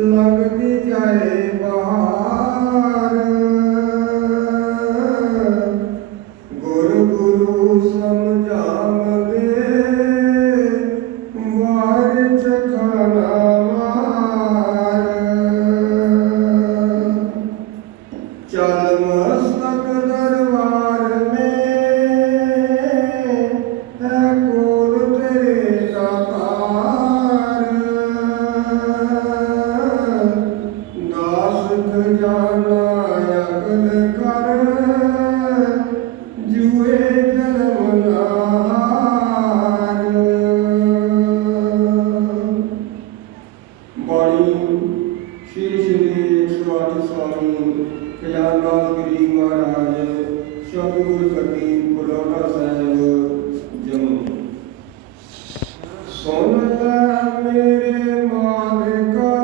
लगती जाए बहार, गुरु गुरु समझाम दे वार चखाना मार। चल मस्तक दरबार में है कोल तेरे दातार। दास खजाना अगल कर जुए जन्म नार। बाणी श्री श्री 108 स्वामी खजानदास गिरी महाराज सतगुर कटी पुलौठा साहिब जम्मू। सुन लै मेरे मालिका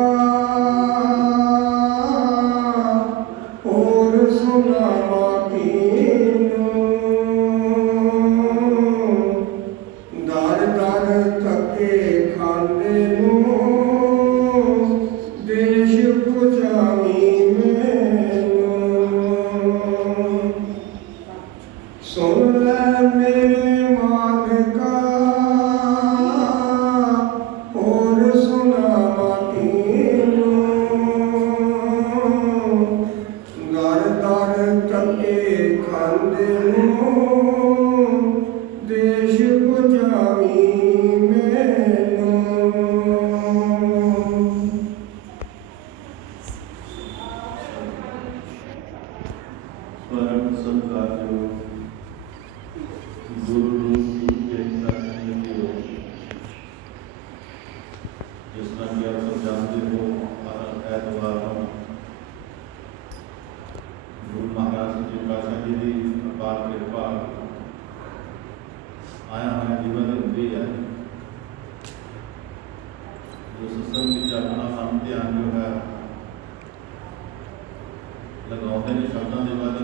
और सुनावा कीनू। दर दर धक्के खांदे नूं देश पुजावी मैनू। सुन लै मेरे मालिका और सुनावा कीनू। दर दर धक्के खांदे नूं देश पुजावी मैनू। परम सत्कारयोग गुरु रूप की प्रेरणा की हो। जिस तरह कि आप सब जानते हो, हर ऐतवार को गुरु महाराज जी पातशाह जी की अपार कृपा आया हमें जीवन दिंदी है। जो सत्संग की अपना मन ध्यान जो है लगाते हैं शब्दों के बाद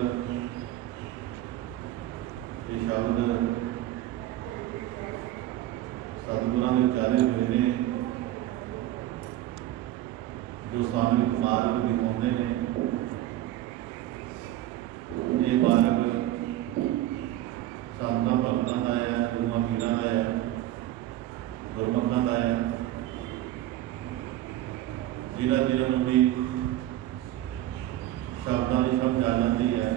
ये शब्द सतगुरां के उचारे हुए ने, जो सानू एक मार्ग दिखाते हैं। ये मार्ग संतां भगतां का है, गुरुआं पीरां का है, गुरमुखां का है, जिन्होंने भी शब्दों की समझ आ जाती है,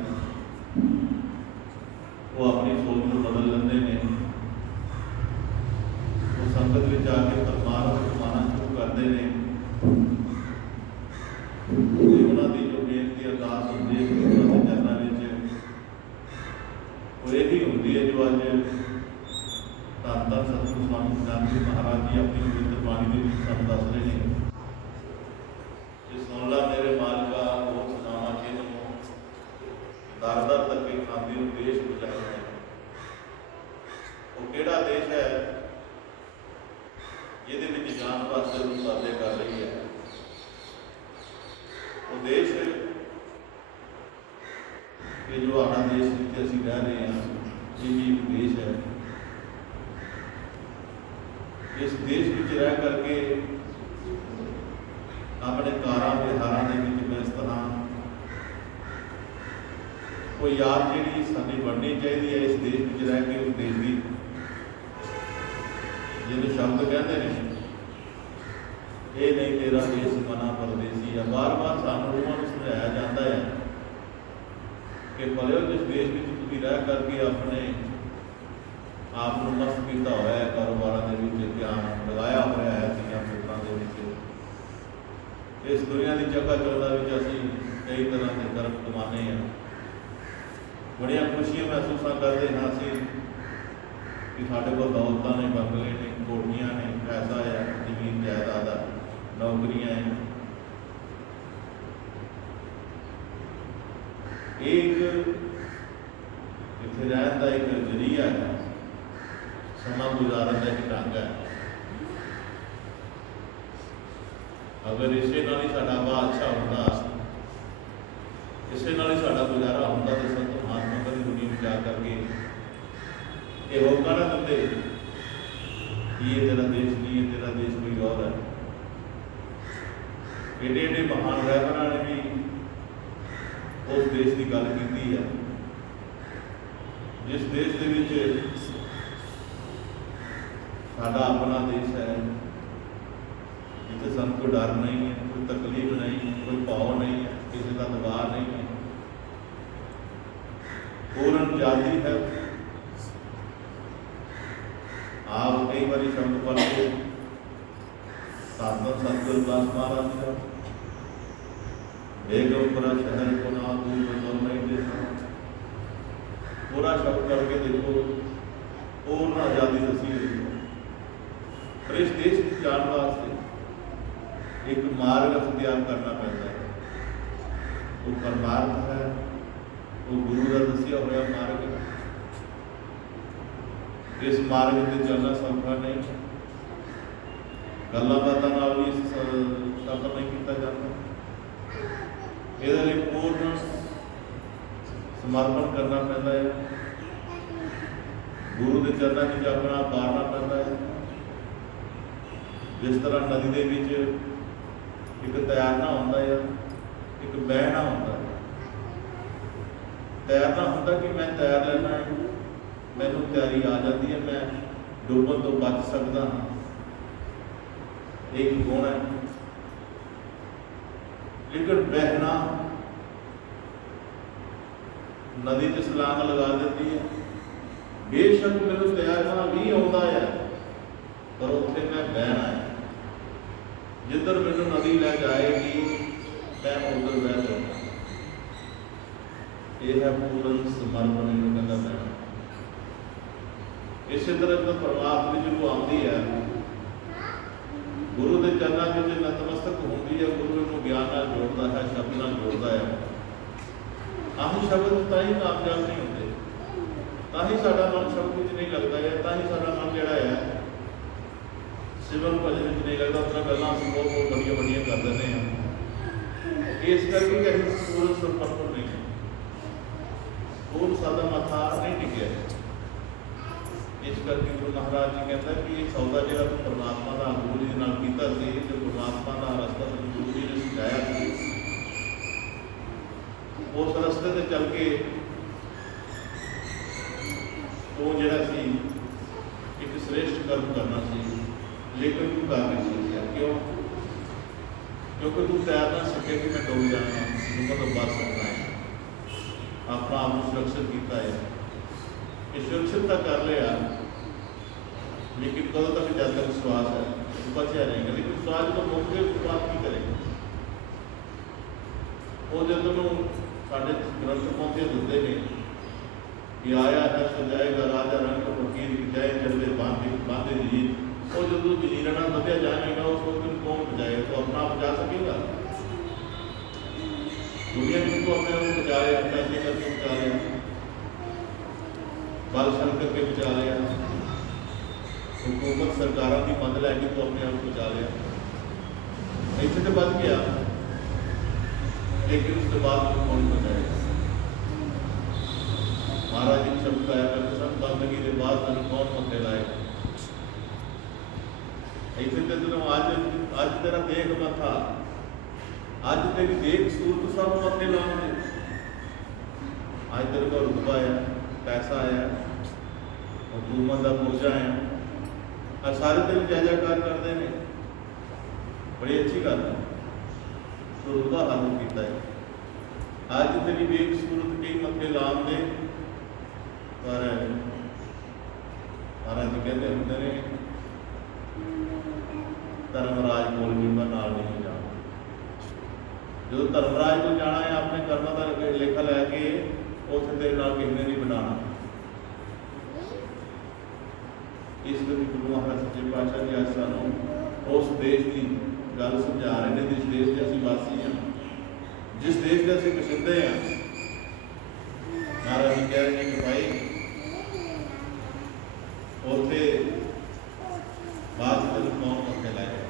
वो अपनी सोच को बदल लेते हैं। वो संगत में जाके परमात्मा को माना शुरू करते हैं। उन्होंने जो बेनती अरदास होती है उन्होंने चरणों में वो यही होती है जो अज धन धन सतगुरु स्वामी खजानदास जी महाराज जी अपनी पवित्र बाणी के सानू दस रहे हैं। सुन ला मेरे मालिका और सुनावा किनू। दर दर धक्के खांदी नूं देश बुझाए है। वो किहड़ा देश है जिहदे विच जान वास्ते नूं सादे कर रही है। वो देश कि जो आना देश जिथे असीं रह रहे हैं, ये भी एक देश है। इस देश विच रह करके अपने कारां विहारां दे विच मैं इस तरह कोई याद जी साडी बननी चाहिए है। इस देश में रह के उस देश की जिन्हें शब्द कहते हैं, ये नहीं तेरा देश मना परदेसी है। बार बार सानू उन्होंने समझाया जाता है कि भले जिस देश में तुसीं रह करके अपने आप को मस्त किया हुआ है, कारोबार के ध्यान लगाया हुआ है, धीआं पुत्रां दे विच इस दुनिया की चक्का चौंधा में असीं कई तरह के कर्म कमाने हैं। बड़िया खुशियां महसूस करते हैं असीं कि साढ़े को दौलतां ने, बंगले ने, कोठियां ने, पैसा है, जमीन जायदाद है, नौकरियां हैं। एक इत्थे रहन का एक जरिया है, समा गुजारन का एक ढंग है। अगर इसे नाल ही साडा वाह अच्छा होता, इसे नाल ही साडा गुजारा होता, तो संत महात्मा कभी दुनिया में जा करके ये होगा ना दिंदे कि ये तेरा देश नहीं, ये तेरा देश कोई और है। एडे एडे महान रहबरां ने भी उस देश की गल की है जिस देश के विच साडा अपना देश है, जिसे सानूं कोई डर नहीं है, कोई तकलीफ नहीं है, कोई भाव नहीं है, किसी का दबाव नहीं है, पूर्ण आजादी है। आप कई बार शब्द पढ़ते साधन सतगुरु दास महाराज का बेगमपुरा शहर को ना दूर बदल नहीं देता, पूरा शब्द करके देखो, पूर्ण आजादी दसी हुई है। पर इस देश की जान वास्ते एक मार्ग अख्तियार करना पैदा है। वो परमार्थ है, वो गुरु का दसिया हुआ मार्ग है। इस मार्ग से चलना सौखा नहीं, गल्लां बातां नाल भी सफर नहीं किया जाता। ये पूर्ण समर्पण करना पैदा है, गुरु के चरणों में अपना पारना पैदा है। जिस तरह नदी के विच एक तैरना होता है, एक बहना होता है। तैरना होता कि मैं तैर लेना है, मैनू तैयारी आ जाती है, मैं डूबन तो बच सकता हाँ, एक गुण है। लेकिन बहना नदी च छलांग लगा देती है, बेशक मैनू तैरना भी आता है, पर उत्थे मैं बहना है, जिधर मैनू नदी लै जाएगी मैं उधर बह जाऊंगा। यह है पूर्ण समर्पण, इन्हों कहता बहना। इसी तरह जो परमात्मा जो आती है, गुरु के चरणों में नतमस्तक होती है, गुरु को ज्ञान नाल जोड़ता है, शब्द नाल जोड़ता है। आही शब्द ताही कामयाब नहीं होते, ताही साडा मन शब्द विच नहीं लगता है, ताही साडा मन जिहड़ा है सिमरन भजन विच नहीं लगता। उस गल्लां असीं बहुत बड़ियां बड़ियां कर देते हैं। इस करके कि असीं पूर्ण समर्पण नहीं है, पूर्ण सादा माथा नहीं टिकिया। इस करके गुरु महाराज जी कहता कि ये सौदा जो तू परमात्मा का गुरु जी नाल कीता सी, जो परमात्मा का रस्ता तैनूं गुरु जी ने सिखाया सी, उस रस्ते से चल के तू जिहड़ा सी एक श्रेष्ठ कर्म करना सी, लेकिन तू कर नहीं सकिया। क्यों? क्योंकि तू तैर ना सके कि मैं डूब जाना, डूबण तो बच सकता है। अपना आप को सुरक्षित किया है, ये सुरक्षित तो कर लिया, लेकिन कदों तक जब तक विश्वास है बचा रहेगा। लेकिन विश्वास तो मुक्त विश्वास की करेगा। वो जो साढ़े ग्रंथ पौधे दिते हैं कि आया है सजाएगा राजा रंग फकीर जय चलते बांधे जी, वो जो जजीरा ना बदया जाएगा उसको फिर कौन बचाएगा? तो अपना आप बचा सकेगा? दुनिया में तो अपने आप बचा लिया, पैसे करके बचा लिया, बल छल करके बचा लिया, हुकूमत सरकारों की मदद लैके तो अपने आप बचा लिया, इतने तो बच गया। लेकिन उसके बाद कौन बचाएगा? महाराज जी शब्द आया करते सब बंदगी के बाद तुम कौन मथे लाएगा? इतने तो अज तेरा देख मथा, अज तेरी देख सूरत सब मथे लाओगे। अज तेरे को रुतबा आया, पैसा आया, हुकूमत का बोझा आया, और सारे तेरे जय जयकार करते हैं, बड़ी अच्छी गल है। तो रुतबा हासिल किया है। अज तेरी बेक सूरत कई मथे लाम दे, पर महाराज जी कहते होंगे ने धर्मराज को जीवन नाल नहीं जाना। जो धर्मराज को जाना है अपने कर्मों का लेखा लैके उस तेरे नाल किसी ने नहीं बनाना। इस करके गुरु महाराज सच्चे पातशाह जी अज सानूं उस देश की गल समझा रहे हैं जिस देश के असीं वासी हैं, जिस देश के असीं बसिंदे हैं। महाराज जी कह रहे हैं कि भाई उत्थे बाद में कौन मथे लाए।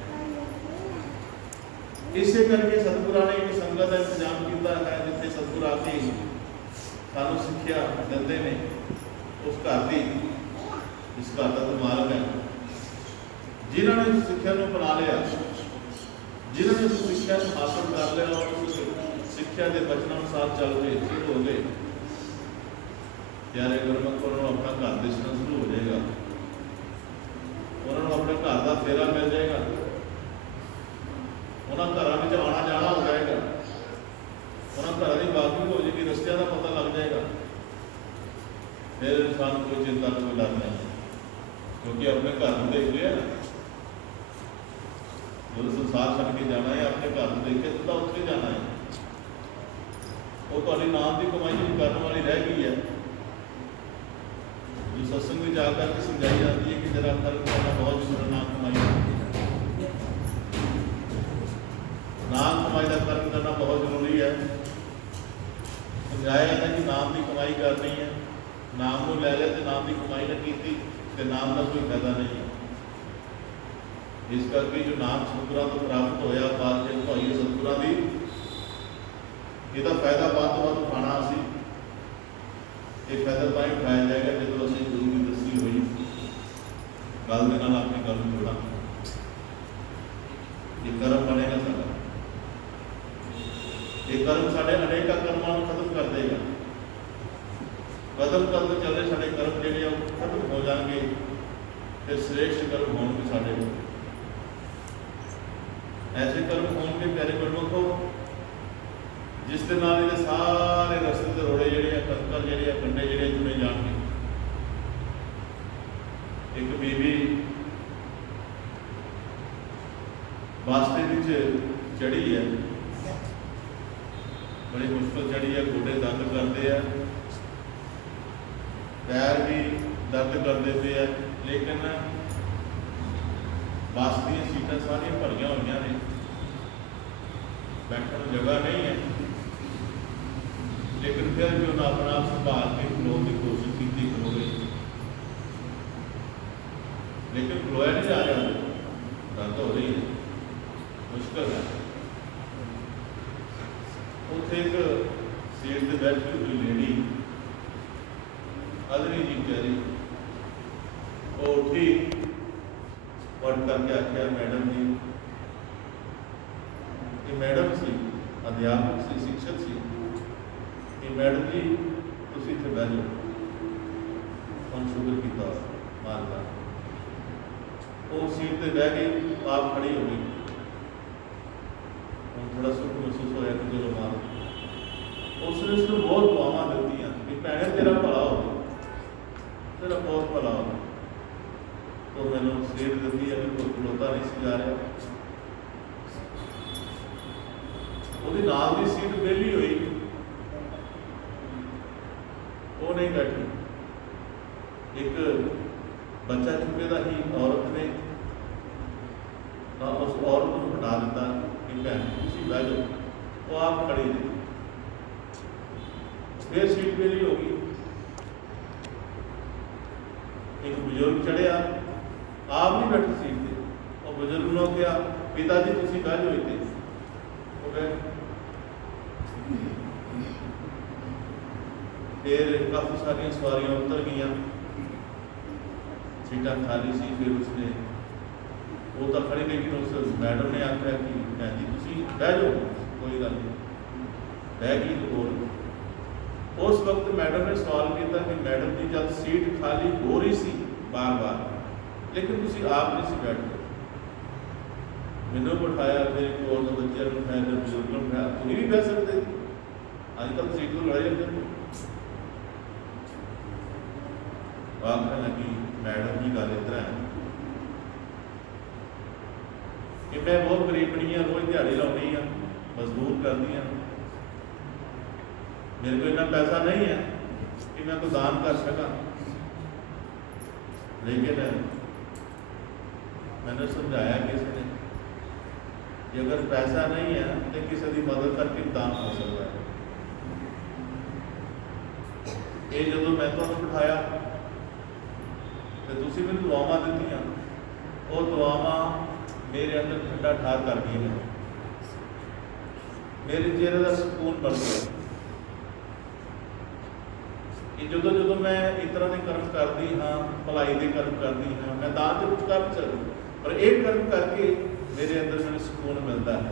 इसे करके सतगुरां ने एक संगत का इंतजाम किया है, जिथे सतगुर आके सानूं सिक्ख्या दिंदे ने उस घर की, जिस घर का तो मालक है, ਜਿਨ੍ਹਾਂ ਨੇ ਸਿੱਖਿਆ ਨੂੰ ਅਪਣਾ ਲਿਆ, ਜਿਨ੍ਹਾਂ ਨੇ ਸਿੱਖਿਆ ਨੂੰ ਹਾਸਲ ਕਰ ਲਿਆ ਔਰ ਉਸ ਸਿੱਖਿਆ ਦੇ ਬਚਨਾਂ ਅਨੁਸਾਰ ਚੱਲ ਕੇ ਸਿੱਧ ਹੋ ਗਏ, ਪਿਆਰੇ ਗੁਰਮੁਖ ਨੂੰ ਆਪਣਾ ਘਰ ਦਿਸਣਾ ਸ਼ੁਰੂ ਹੋ ਜਾਏਗਾ, ਉਹਨਾਂ ਨੂੰ ਆਪਣੇ ਘਰ ਦਾ ਫੇਰਾ ਮਿਲ ਜਾਏਗਾ, ਉਹਨਾਂ ਘਰਾਂ ਵਿੱਚ ਆਉਣਾ ਜਾਣਾ ਹੋ ਜਾਏਗਾ, ਉਹਨਾਂ ਘਰਾਂ ਦੀ ਵਾਕਫੀ ਹੋ ਜਾਏਗੀ, ਰਸਤਿਆਂ ਦਾ ਪਤਾ ਲੱਗ ਜਾਏਗਾ। ਫਿਰ ਇਨਸਾਨ ਕੋਈ ਚਿੰਤਾ ਕੋਈ ਡਰ ਨਹੀਂ, ਕਿਉਂਕਿ ਆਪਣੇ ਘਰ ਨੂੰ ਦੇਖ ਲਿਆ। ਜਦੋਂ ਸੰਸਾਰ ਛੱਡ ਕੇ ਜਾਣਾ ਹੈ, ਆਪਣੇ ਘਰ ਨੂੰ ਦੇਖ ਕੇ ਤਾਂ ਉੱਥੇ ਜਾਣਾ ਹੈ। ਉਹ ਤੁਹਾਡੀ ਨਾਮ ਦੀ ਕਮਾਈ ਜਿਹੜੀ ਕਰਨ ਵਾਲੀ ਰਹਿ ਗਈ ਹੈ, ਜੋ ਸਤਸੰਗ ਵਿੱਚ ਜਾ ਕਰਕੇ ਸਮਝਾਈ ਜਾਂਦੀ ਹੈ ਕਿ ਜਰਾ ਕਰਮ ਕਰਨਾ ਬਹੁਤ ਜ਼ਰੂਰੀ, ਨਾਮ ਕਮਾਈ ਨਾਮ ਕਮਾਈ ਦਾ ਕਰਮ ਕਰਨਾ ਬਹੁਤ ਜ਼ਰੂਰੀ ਹੈ। ਸਮਝਾਇਆ ਜਾਂਦਾ ਕਿ ਨਾਮ ਦੀ ਕਮਾਈ ਕਰਨੀ ਹੈ, ਨਾਮ ਨੂੰ ਲੈ ਲਿਆ ਤੇ ਨਾਮ ਦੀ ਕਮਾਈ ਨਾ ਕੀਤੀ ਤੇ ਨਾਮ ਦਾ ਕੋਈ ਫਾਇਦਾ ਨਹੀਂ ਹੈ। ਇਸ ਕਰਕੇ ਜੋ ਨਾਮ ਸਤਿਗੁਰਾਂ ਤੋਂ ਪ੍ਰਾਪਤ ਹੋਇਆ, ਪਾਤਸ਼ਾਹ ਭਾਈ ਸਤਿਗੁਰਾਂ ਦੀ, ਇਹਦਾ ਫਾਇਦਾ ਵੱਧ ਤੋਂ ਵੱਧ ਉਠਾਉਣਾ। ਅਸੀਂ ਇਹ ਫਾਇਦਾ ਤਾਂ ਹੀ ਉਠਾਇਆ ਜਾਏਗਾ ਜਦੋਂ ਅਸੀਂ ਗੁਰੂ ਦੀ ਦੱਸੀ ਹੋਈ ਗੱਲ ਦੇ ਨਾਲ ਆਪਣੀ ਗੱਲ ਨੂੰ ਜੋੜਾਂਗੇ। ਇਹ ਕਰਮ ਬਣੇਗਾ ਸਾਡਾ, ਇਹ ਕਰਮ ਸਾਡੇ ਅਨੇਕਾਂ ਕਰਮਾਂ ਨੂੰ ਖਤਮ ਕਰ ਦੇਗਾ। ਕਦਮ ਕਦਮ ਚੱਲਦੇ ਸਾਡੇ ਕਰਮ ਜਿਹੜੇ ਉਹ ਖਤਮ ਹੋ ਜਾਣਗੇ ਤੇ ਸ੍ਰੇਸ਼ਟ ਕਰਮ ਹੋਣਗੇ ਸਾਡੇ ਕੋਲ। ਐਸੇ ਕਰਮ ਹੋਣਗੇ ਪਿਆਰੇ ਗੁਰਮੁਖੋ, ਜਿਸ ਦੇ ਨਾਲ ਇਹਦੇ ਸਾਰੇ ਰਸਤੇ ਦੇ ਰੋੜੇ ਜਿਹੜੇ ਆ, ਕੰਕਰ ਜਿਹੜੇ ਆ, ਕੰਡੇ ਜਿਹੜੇ ਚੁਣੇ ਜਾਣਗੇ। ਇੱਕ ਬੀਬੀ ਵਾਸਤੇ ਵਿੱਚ ਚੜੀ ਹੈ, ਬੜੀ ਮੁਸ਼ਕਲ ਚੜੀ ਹੈ, ਗੋਡੇ ਦਰਦ ਕਰਦੇ ਆ, ਪੈਰ ਵੀ ਦਰਦ ਕਰਦੇ ਪਏ ਆ, ਲੇਕਿਨ ਬੱਸ ਦੀਆਂ ਸੀਟਾਂ ਸਾਰੀਆਂ ਭਰੀਆਂ ਹੋਈਆਂ ਨੇ, ਬੈਠਣ ਨੂੰ ਜਗ੍ਹਾ ਨਹੀਂ ਹੈ। ਲੇਕਿਨ ਫਿਰ ਵੀ ਉਹਨਾਂ ਆਪਣਾ ਆਪ ਸੰਭਾਲ ਕੇ ਖਲੋਣ ਦੀ ਕੋਸ਼ਿਸ਼ ਕੀਤੀ, ਖਲੋਏ, ਲੇਕਿਨ ਖਲੋਇਆ ਨਹੀਂ ਜਾ ਰਿਹਾ, ਦਰਦ ਹੋ ਰਹੀ ਹੈ, ਮੁਸ਼ਕਲ ਹੈ। ਉੱਥੇ ਇੱਕ ਸੀਟ ਤੇ ਬੈਠੀ ਹੋਈ ਲੇਡੀ ਅਦਰੀ ਜੀ ਵਿਚਾਰੀ, ਉਹ ਉੱਠੀ, ਪੜ ਕਰਕੇ ਆਖਿਆ, ਮੈਡਮ ਜੀ, ਇਹ ਮੈਡਮ ਸੀ, ਅਧਿਆਪਕ ਸੀ, ਸਿੱਖਿਅਕ ਸੀ, ਇਹ ਮੈਡਮ ਜੀ ਤੁਸੀਂ ਇੱਥੇ ਬਹਿ ਜਾਓ। ਹੁਣ ਸ਼ੁਕਰ ਕੀਤਾ ਮਾਲਕਾ, ਉਹ ਸੀਟ ਤੇ ਬਹਿ ਗਈ, ਆਪ ਖੜੀ ਹੋ ਗਈ। ਹੁਣ ਥੋੜਾ ਸੁੱਖ ਮਹਿਸੂਸ ਹੋਇਆ ਕਿ ਚਲੋ ਮਾਲਕ, ਉਸਨੇ ਉਸਨੂੰ ਬਹੁਤ ਦੁਆਵਾਂ ਦਿੱਤੀਆਂ ਕਿ ਭੈਣੇ ਤੇਰਾ ਭਲਾ ਹੋਵੇ, ਤੇਰਾ ਬਹੁਤ ਭਲਾ ਹੋਵੇ। तो मैंने सीट दी है, कोई खलोता नहीं सी जा रहा, ਉਹਦੀ ਨਾਲ ਦੀ ਸੀਟ ਵਿਹਲੀ ਹੋਈ, ਉਹ ਨਹੀਂ ਬੈਠੀ। ਇੱਕ ਬੱਚਾ ਚੁੱਕੇ ਦਾ ਹੀ ਔਰਤ ਨੇ ਤਾਂ ਉਸ ਔਰਤ ਨੂੰ ਹਟਾ ਦਿੱਤਾ ਕਿ ਭੈਣ ਤੁਸੀਂ ਬਹਿ ਜਾਓ, ਉਹ ਆਪ ਖੜੀ ਰਹੀ। ਫਿਰ ਸੀਟ ਵਿਹਲੀ ਹੋ ਗਈ। ਇੱਕ ਬਜ਼ੁਰਗ ਚੜਿਆ, ਆਪ ਨਹੀਂ ਬੈਠੀ ਸੀਟ ਤੇ, ਉਹ ਬਜ਼ੁਰਗ ਨੂੰ ਕਿਹਾ ਪਿਤਾ ਜੀ ਤੁਸੀਂ ਬਹਿ ਜਾਓ ਇੱਥੇ, ਉਹ ਬਹਿ। ਫਿਰ ਕਾਫੀ ਸਾਰੀਆਂ ਸਵਾਰੀਆਂ ਉਤਰ ਗਈਆਂ, ਸੀਟਾਂ ਖਾਲੀ ਸੀ। ਫਿਰ ਉਸਨੇ ਉਹ ਤਾਂ ਖੜੀ, ਲੇਕਿਨ ਉਸ ਮੈਡਮ ਨੇ ਆਖਿਆ ਕਿ ਭੈਣ ਜੀ ਤੁਸੀਂ ਬਹਿ ਜਾਓ, ਕੋਈ ਗੱਲ ਨਹੀਂ। ਬਹਿ ਗਈ ਹੋਰ। ਉਸ ਵਕਤ ਮੈਡਮ ਨੇ ਸਵਾਲ ਕੀਤਾ ਕਿ ਮੈਡਮ ਜੀ ਜਦ ਸੀਟ ਖਾਲੀ ਹੋ ਰਹੀ ਸੀ ਬਾਰ-ਬਾਰ, ਲੇਕਿਨ ਤੁਸੀਂ ਆਪ ਨਹੀਂ ਸੀ ਬੈਠਦੇ, ਮੈਨੂੰ ਬਿਠਾਇਆ, ਮੇਰੇ ਕੋਲ ਬੱਚਿਆਂ ਨੂੰ ਬਿਠਾਇਆ, ਬਜ਼ੁਰਗ ਨੂੰ ਬਿਠਾਇਆ, ਤੁਸੀਂ ਵੀ ਬਹਿ ਸਕਦੇ। ਅੱਜ ਕੱਲ੍ਹ ਸੀਟ ਤੋਂ ਲੜਾਈ ਜਾਂਦੇ ਨੇ। ਆਖਣ ਲੱਗੀ ਮੈਡਮ ਜੀ ਗੱਲ ਇਸ ਤਰ੍ਹਾਂ ਹੈ ਕਿ ਮੈਂ ਬਹੁਤ ਗਰੀਬਣੀ ਹਾਂ, ਰੋਜ਼ ਦਿਹਾੜੀ ਲਾਉਂਦੀ ਹਾਂ, ਮਜ਼ਦੂਰ ਕਰਦੀ ਹਾਂ, ਮੇਰੇ ਕੋਲ ਇੰਨਾ ਪੈਸਾ ਨਹੀਂ ਹੈ ਕਿ ਮੈਂ ਕੋਈ ਦਾਨ ਕਰ ਸਕਾਂ। ਲੇਕਿਨ मैंने समझाया किसी ने कि अगर पैसा नहीं है तो किसी की मदद करके दान हो सकता है। ये जो मैं तुहानू बिठाया तो तुसीं मैनूं दुआवां दित्तियां, वो दुआवां मेरे अंदर ठंडा ठार कर गई है, मेरे चेहरे का सुकून बन गया कि जो जो मैं इस तरह के कर्म करती हाँ, भलाई के कर्म करती हाँ, मैं दान तो कुछ कर सकती, पर एक कर्म करके मेरे अंदर मैंने सुकून मिलता है,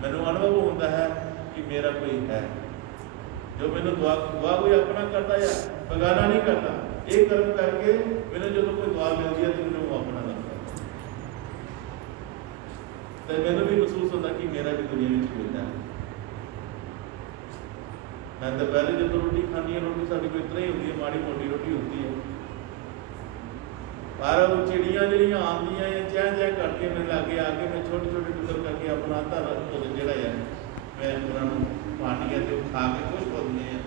मैंने अनुभव होता है कि मेरा कोई है जो मैंने दुआ कोई अपना करता या बगाना नहीं करता। एक कर्म करके मैंने जो कोई दुआ मिलती है तो मैंने वो अपना लगता, तो मैंने भी महसूस होता कि मेरा भी दुनिया में कोई है। मैं तो पहले जो रोटी खानी है, रोटी साड़ी कोई इतना ही होती है, माड़ी मोटी रोटी होती है, पर वो चिड़ियाँ जड़ियाँ आंदियाँ या चह चह करती मेरे लागे आके मैं छोटे छोटे टुकर करके अपना धर जोड़ा है मैं उन्होंने पानी है तो खा के खुश होती हैं,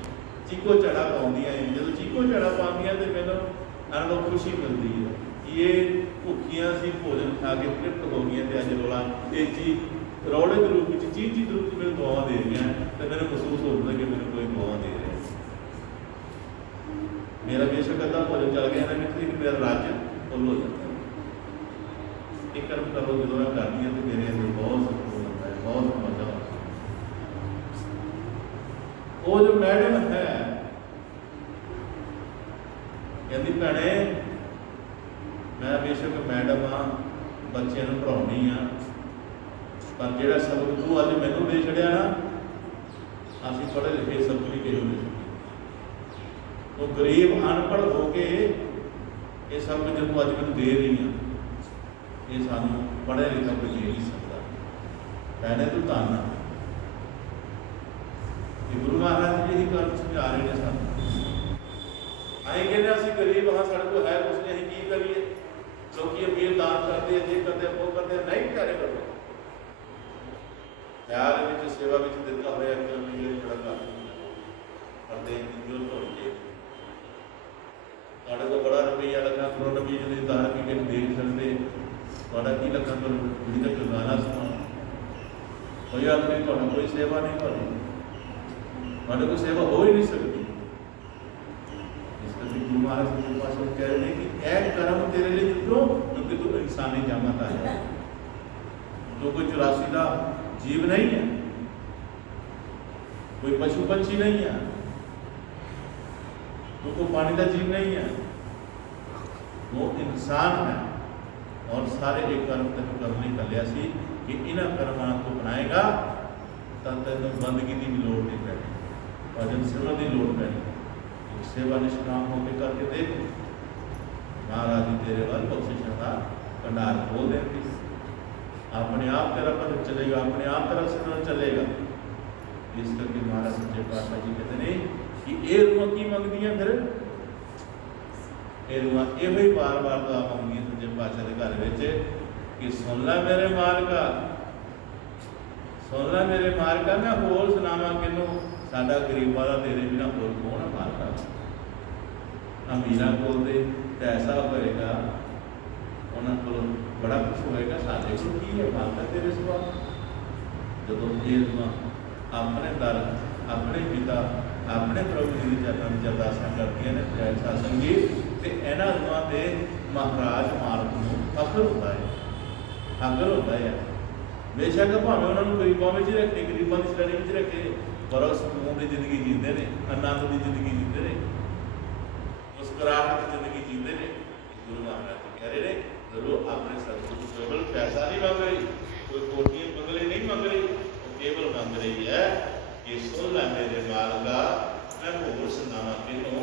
चीको चढ़ा पाँदियाँ हैं। जो चीको चढ़ा पाँदियाँ तो मैंने अनुभव खुशी मिलती है कि ये भुखियाँ सी भोजन खा के तृप्त हो गई तो अज रोला ये चीज रौड़े के रूप में चीज चीज रूप में दुआ दे रही हैं, तो मैंने महसूस होता है कि मैंने कोई दुआ दे रहा है। मेरा बेशक अद्धा भोजन चल गया ना कि मेरा राज्य फुल हो जाता है। एक कर्म करो जो मैं करती है तो मेरे अंदर बहुत सुकून होता है, बहुत मजा आता है। वो जो मैडम है कहती भैने मैं बेशक मैडम हाँ, बच्चे पढ़ानी हाँ, पर जो सबक तू अज मैनू दे छड़िया ना, असी पढ़े लिखे सबक नहीं किसी दे सकते। तो गरीब अनपढ़ हो के ये सब जो तू अज मैं दे रही हाँ, ये सानू पढ़े लिखा कोई दे नहीं सकता। भैने तू धन आ। गुरु महाराज जी यही गल समझा रहे हैं सानू। अं कहते असं गरीब हाँ, साढ़े को है कुछ नहीं, की करिए। लोग अमीर दान करते हैं, ये करते वो करते नहीं करे करो। प्यार में सेवा में दिता हुआ बड़ा करते जरूरत होनी चाहिए। तो बड़ा रुपया लगा करोड़ रुपये जो दान पी के दे नहीं सकते, थोड़ा की लगा करोड़ बुढ़ी तक गाना सुना कोई अपनी कोई सेवा नहीं करनी, थोड़े कोई सेवा हो ही नहीं सकती। इस करके गुरु महाराज जी के पास कह रहे हैं कि एक कर्म तेरे लिए क्यों, क्योंकि तू इंसानी जामत आया, तो कोई 84 का जीव नहीं है, कोई पशु पंछी नहीं है, तो कोई पानी का जीव नहीं है, वो इंसान है। और सारे एक कर्म तेन करने कर लिया सी कि इन्होंने कर्मां को बनाएगा तो तेन बंदगी की भी लोड़ नहीं पैनी, भजन सेवा की लोड़ पैनी। सेवा निष्काम होकर करके देख, महाराज जी तेरे वाल बख्शिशों का भंडार खोल देंगे, अपने आप तेरा पद चलेगा, अपने आप तेरा सिमरन चलेगा। इस करके महाराज सच्चे पातशाह जी कहते हैं कि ये रूह की मंगदी है, फिर ये रूह यो ही बार बार दुआ मंगदी सच्चे पातशाह के घर में कि सुन ला मेरे मालका, सुन ला मेरे मालका, मैं होर सुनावा किनू, साडा गरीबां दा तेरे बिना होर कौन है मालका। अमीरां कोल ते पैसा होएगा, उन्हां कोल बड़ा कुछ होएगा, साडे कोल की है मालका तेरे सिवा। जदों ये अपने दर अपने पिता अपने प्रभु जी के चरणों में अरदासां करदियां ने सत्संग जी, ते इन्हां रूहां ते महाराज मालक नूं फखर होता है, फखर होता है। बेशक भावें उन्होंने गरीबों में रखे, गरीबों की श्रेणी में रखे, पर सुकून की जिंदगी जीते हैं, आनंद की जिंदगी जीते हैं, मुस्कुराहट की जिंदगी जीते हैं। गुरु महाराज जी कह रहे हैं जरूर अपने सतगुरु केवल पैसा नहीं मांग रही, कोई कोटियां बंगले नहीं मांग रही, वो केवल मांग रही है कि सुन ला मेरे मालका, मैं होर सुनावा किनू,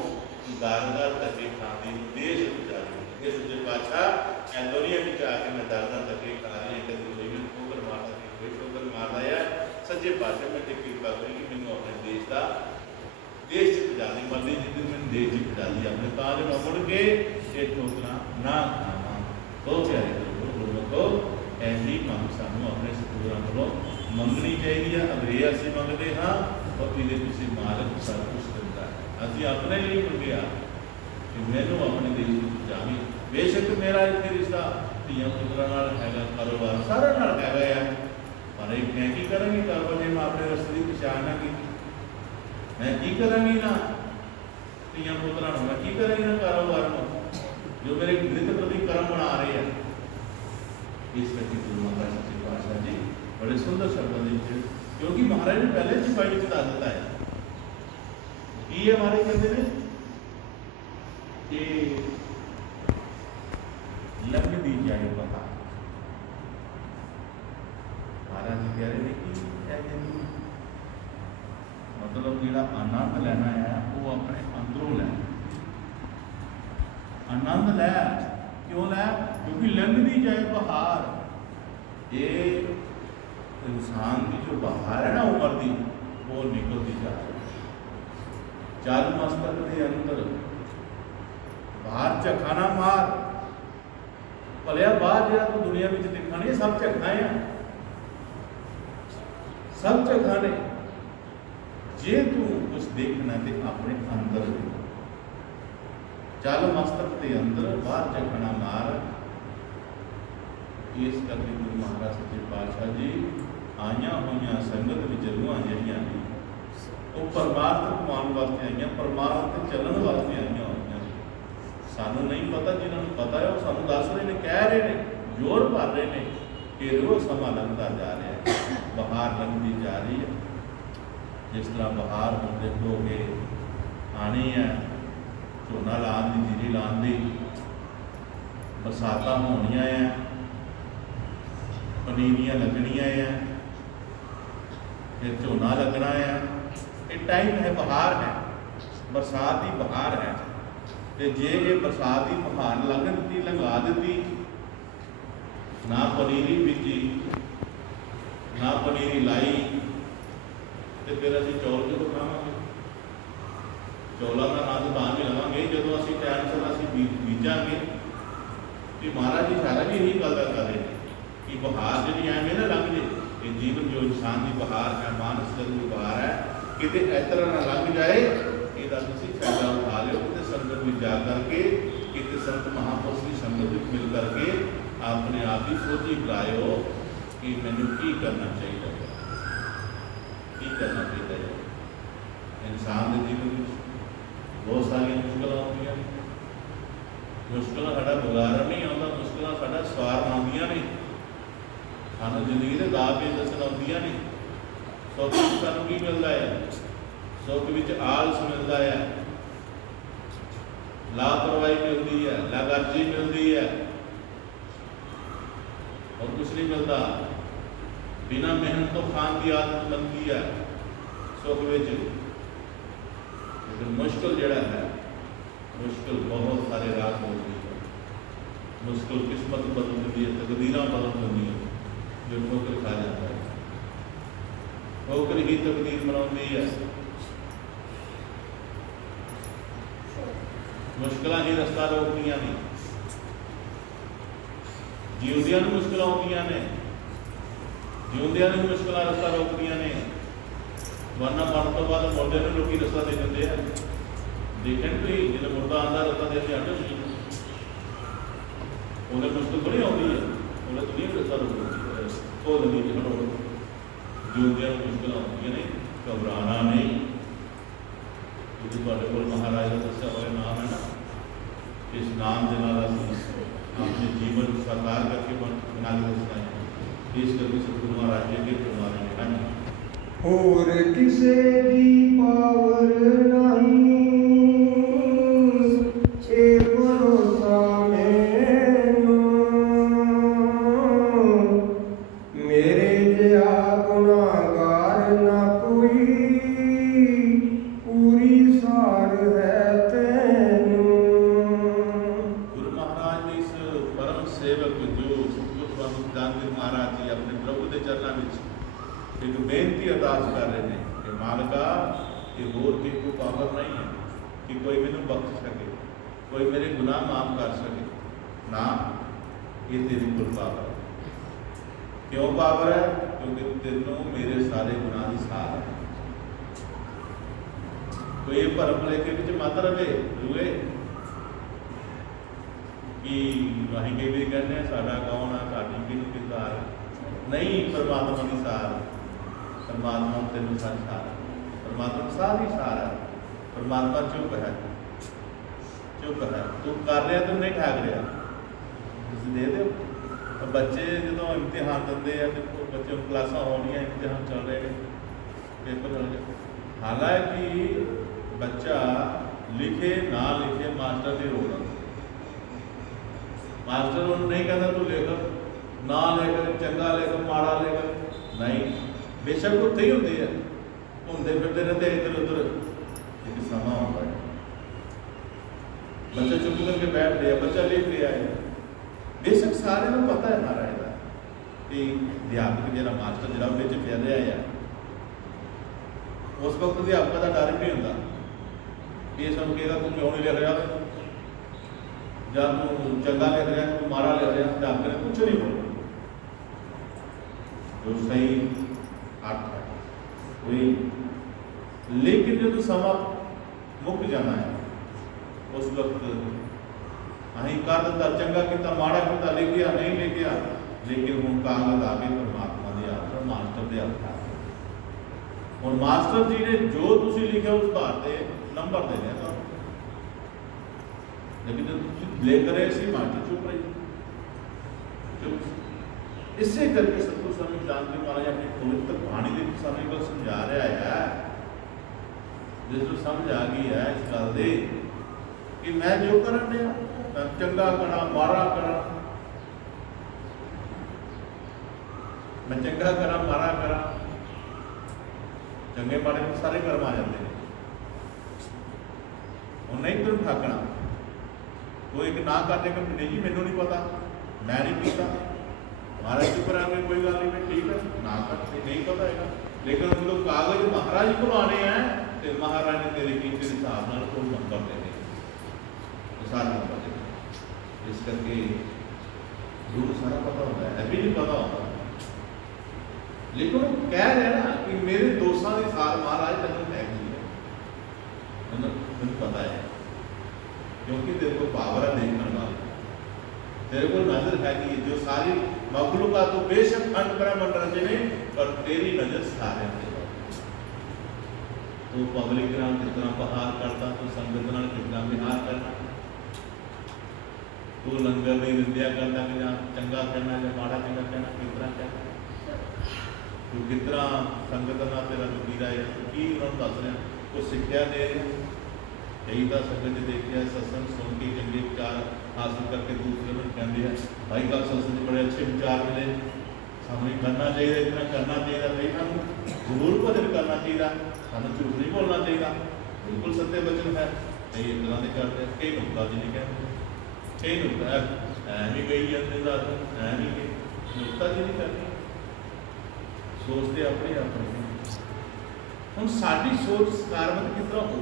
दर दर धक्के खाने देश गुजारी। ये सच्चे पातशाह ऐ दुनिया में आके मैं दर दर धक्के खा रही, कभी कोई भी ठोकर मार सके, कोई ठोकर मारना है। सच्चे पातशाह मैं कृपा करी कि मैंने अपने देश का देश पहुँचा दी, मरदी जिंदगी मैंने देश पहुँचा दी अपने, ताज मैं मुड़ के ये ठोकरा ना खावा। तो प्यारे गुरमुखो ऐसी मंग सानू अपने सतगुरां कोलों मंगनी चाहिए। अगर ये असीं मंगते हाँ तो ये पिछे मालक सब कुछ करता है। असीं अपने लिए मंगिया कि मैनू अपने देश में पहुँचावी। बेशक मेरा इतने रिश्ता धियां पुत्तरां नाल हैगा, कारोबार सारा नाल हैगा है, पर एक मैं की करांगी कारोबार जे मैं अपने रस्ते की पछाण ना की, मैं की करांगी ना धियां पुत्तरां नूं, मैं की करांगी ना कारोबार नूं जो मेरे नित प्रति कर्म बना रहे हैं। इस करके गुरु महाराज सच्चे पातशाह जी बड़े सुंदर शब्दों में, क्योंकि महाराज ने पहले सिपाही में दस दिता है कि ये हमारे कहते हैं कि लंघ दी जाए पता, महाराज जी कह रहे हैं कि मतलब जो आनंद लेना है वो अपने अंदरों लेना। आनंद लै, क्यों लै? क्योंकि लंघदी जाए बहार। ये इंसान की जो बहार है ना उम्र की, वो निकलती जाए। चल मस्तक के अंदर बाहर झक्का ना मार। भलिया बाहर जो तू दुनिया में देखा नहीं, सब झक्का है, सब झक्का ने। जे तू कुछ देखना तो अपने अंदर देख। चल मस्तक के अंदर बाहर झक्का ना मार। इस करके गुरु महाराज सच्चे पातशाह जी आईया हुई संगत में रूहां जड़ियां ने वो परमार्थ कमाने वास्ते आईया, परमार्थ चलने वास्ते आईया हुई। सानू नहीं पता, जिन्होंने पता है वो सानू दस रहे हैं, कह रहे हैं, जोर भर रहे हैं कि रोज समा लंघता जा रहा है, बहार लंघती जा रही है। जिस तरह बहार हम देखोगे आनी है, झोना लाने की, जीरी लाने की, बरसात होनिया है, पनीरियां लगनिया है, फिर झोना लगना है। ये टाइम है, बहार है, बरसात ही बहार है। तो जे ये बरसात ही बहार लंघ दी, लंघा दी, ना पनीरी बीजी ना पनीरी लाई, तो फिर असीं चौल जो खावांगे? चौलों का ना तो दान भी लवांगे जो असीं टाइम से असीं बीजांगे। कि महाराज जी सारा भी यही गल कर रहे हैं कि बहार जी एवं ना लंघ जाए। ये जीवन जो इंसान की बहार है, मानस की बहार है, कितने इस तरह ना लंघ जाए। इसका तुसीं फायदा उठा लियो। कितने संगत में जा करके, कितने संत महापुरुष की संगत में मिल करके अपने आप ही सोची करायो कि मैनू की करना चाहिए, की करना चाहिए। इंसान के जीवन में बहुत सारिया मुश्किल आउंदियां। मुश्किल साडा गुजारा नहीं आता, मुश्किल साडा सवार आउंदियां ने, सानू जिंदगी के दाव पेच दसन आउंदियां ने। सुख सानू की मिलता है? सुख विच आलस मिलता है, लापरवाही मिलती है, लागर्जी मिलती है, और कुछ नहीं मिलता। बिना मेहनत तो खान की आदत बनती है सुख विच। लेकिन मुश्किल जड़ा है, मुश्किल बहुत सारे राह होती है। मुश्किल किस्मत बदल देती है, तकदीर बदल देती है। जो ठोकर खा जाता है, ठोकर ही तकदीर बनाती है। मुश्किल ही रस्ता रोकदियां ने, जीवदियां नूं मुश्किल आउंदियां ने, जीवदियां नूं मुश्किल रस्ता रोकदियां ने। वरना मरण तो बाद मुर्दे नूं लोग रस्ता दे देंगे हैं। देखें भी जो मुर्दा आंदा रस्ता दे के हटो नहीं, उन्हें मुश्किल बड़ी आती है, उन्हें तो नहीं रस्ता रोकती खोल दी हटो। जीवदियां नूं मुश्किल आउंदियां ने, घबराना नहीं। क्योंकि तुहाडे कोल महाराज का दस्या हुआ नाम है ना, इस नाम के नाल असीं अपने जीवन साकार करके बना के दसना है। इस करके सतगुरु महाराज जी के फरमा रहे हैं, होर किसे दी पावर नहीं, ए भरोसा मैनू। मेरे जिहा गुनाहगार ना कोई, पूरी सार है तैनू। गुरु महाराज ने इस परम सेवक जो सतगुरु स्वामी दानवीर महाराज जी अपने प्रभु के चरणों में एक बेनती अरदास कर रहे हैं कि मालका ये होर भी कोई पावर नहीं है कि कोई मैनू बख्श सके, कोई मेरे गुनाह माफ कर सके ना, ये तेरी कोल पावर है। क्यों पावर है? क्योंकि तेनों मेरे सारे गुनाह की सार है। कोई ये भरम लेके विच मत रहे रुए कि अं कई बार कहने साडा कौन है, साडी किहनूं की सार है। नहीं, परमात्मा की सार, परमात्मा तेन सारी सार है, परमात्मा सारी सार है। परमात्मा चुप है, चुप है। तू कर रहा तू नहीं ठग रहा, तुम दे दो। बच्चे जो इम्तिहान देंगे हैं, देखो बच्चे क्लासा होनिया, इम्तिहान चल रहे हैं, पेपर चल रहे। हालांकि बच्चा लिखे ना लिखे मास्टर नहीं रोकना। मास्टर उन्होंने नहीं कहता तू लिख, ना लिख, चंगा लिख, माड़ा लिख, नहीं। बेशक उत्थे ही होंदे आ, घूमते फिरते रहते इधर उधर। एक समा होता है, बच्चा चुप करके बैठ गया, बच्चा लिख लिया है। बेशक सारे को पता है महाराज का कि अध्यापक जो मास्टर जो उन्हें फिर रहा है, उस वक्त अध्यापक का डर भी होता कि ये सब कहेगा तू क्यों नहीं लिख रहा, या तू चंगा लिख रहा, तू माड़ा लिख रहा। अध्यापक ने कुछ नहीं बोला, जो सही अर्थ है वही। लेकिन जो समा मुक जाना है, उस वक्त अं कर दिता, चंगा किया, माड़ा किया, लिखिया नहीं लिखिया, लेकिन हूँ कागज आ गए परमात्मा के हाथ, मास्टर के हाथ। हूँ मास्टर जी ने जो तुम लिखा उस आधार पर नंबर देने तो, लेकिन जो तुम लिख रहे थे मास्टर चुप रही, चुप। इसे करके सतगुरु स्वामी जानकी महाराज अपनी पवित्र बाणी के सामने को समझा रहा है, जिसको समझ आ गई है इस गल दे कि मैं जो करन दिया, चंगा करा माड़ा करा, मैं चंगा करा माड़ा करा, चंगे माड़े में सारे कर्म आ जाते हैं। और नहीं तुम ठाकना कोई एक ना करने का, नहीं जी मैनू नहीं पता, मैं नहीं पीता, महाराज चुप रहा, कोई गल नहीं, मैं ठीक है ना कर, नहीं पता है। लेकिन जो कागज महाराज को आने हैं तो महाराज ने तेरे की हिसाब न कोई नंबर देने, सारे नंबर देने। इस करके गुरु सारा पता होता है, अभी नहीं पता होता, लेकिन वो कह रहे ना कि मेरे दोस्तों की सार महाराज तेन हैगी है, मैंने पता है, क्योंकि तेरे को पावर है देखने वाली, तेरे को नजर हैगी, जो सारी मखलूक तो बेशक खंड ब्रह्मंड रचे ने, पर तेरी नजर सारे पे। तू पब्लिक नाल किस तरह बहार करता, तू संगत नाल किस तरह विहार करना, तू लंगर की निंदा करता कि जां चंगा कहना या माड़ा चंगा कहना, किस तरह कहना, तू किस तरह संगत नाल तेरा वतीरा है, की उन्होंने दस रहा, कुछ सिक्ख्या दे रहा। कई तो संगत देखिए सत्संग सुन के चंगे विचार हासिल करके दूसरे में कहते हैं भाई कल सत्संग बड़े अच्छे विचार मिले, सामने करना चाहिए, इतना करना चाहिए, भाई हम जरूर भजन करना चाहिए, सानू झूठ नहीं बोलना चाहिए, बिल्कुल सत्य वचन है। कई इस तरह के करते, कई नुकता जी नहीं कहते, कई नुकता ऐ गई जाते दस ऐ नहीं गई, नुकता जी नहीं करते, सोचते अपने अपने। हम साड़ी सोच सकारात्मक किस तरह हो,